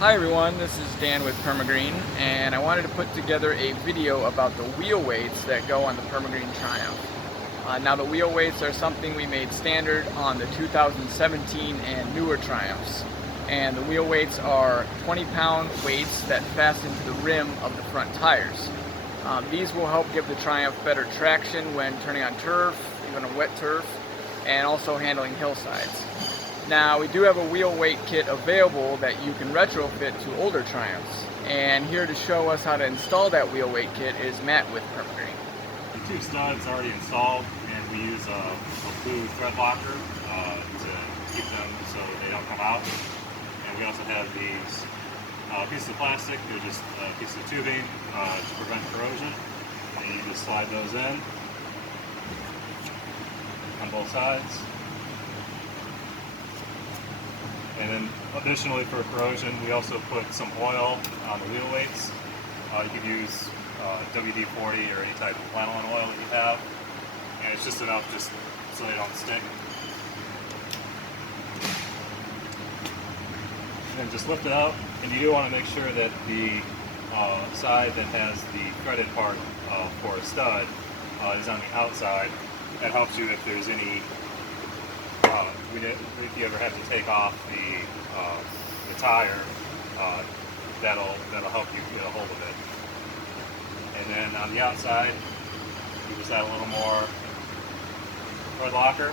Hi everyone, this is Dan with Permagreen, and I wanted to put together a video about the wheel weights that go on the Permagreen Triumph. Now the wheel weights are something we made standard on the 2017 and newer Triumphs. And the wheel weights are 20-pound weights that fasten to the rim of the front tires. These will help give the Triumph better traction when turning on turf, even a wet turf, and also handling hillsides. Now we do have a wheel weight kit available that you can retrofit to older Triumphs. And here to show us how to install that wheel weight kit is Matt with Permagreen. The two studs already installed, and we use a blue thread locker to keep them so they don't come out. And we also have these pieces of plastic, they're just pieces of tubing to prevent corrosion. And you just slide those in on both sides. And then additionally for corrosion, we also put some oil on the wheel weights. You could use WD-40 or any type of lanolin oil that you have. And it's just enough just so they don't stick. And then just lift it up, and you do want to make sure that the side that has the threaded part for a stud is on the outside. That helps you if there's any if you ever have to take off the tire, that'll help you get a hold of it. And then on the outside, we just add a little more thread locker.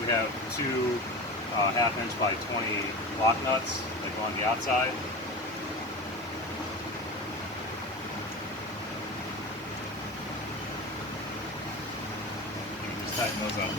We have two 1/2 inch by 20 lock nuts that go on the outside. You can just tighten those up.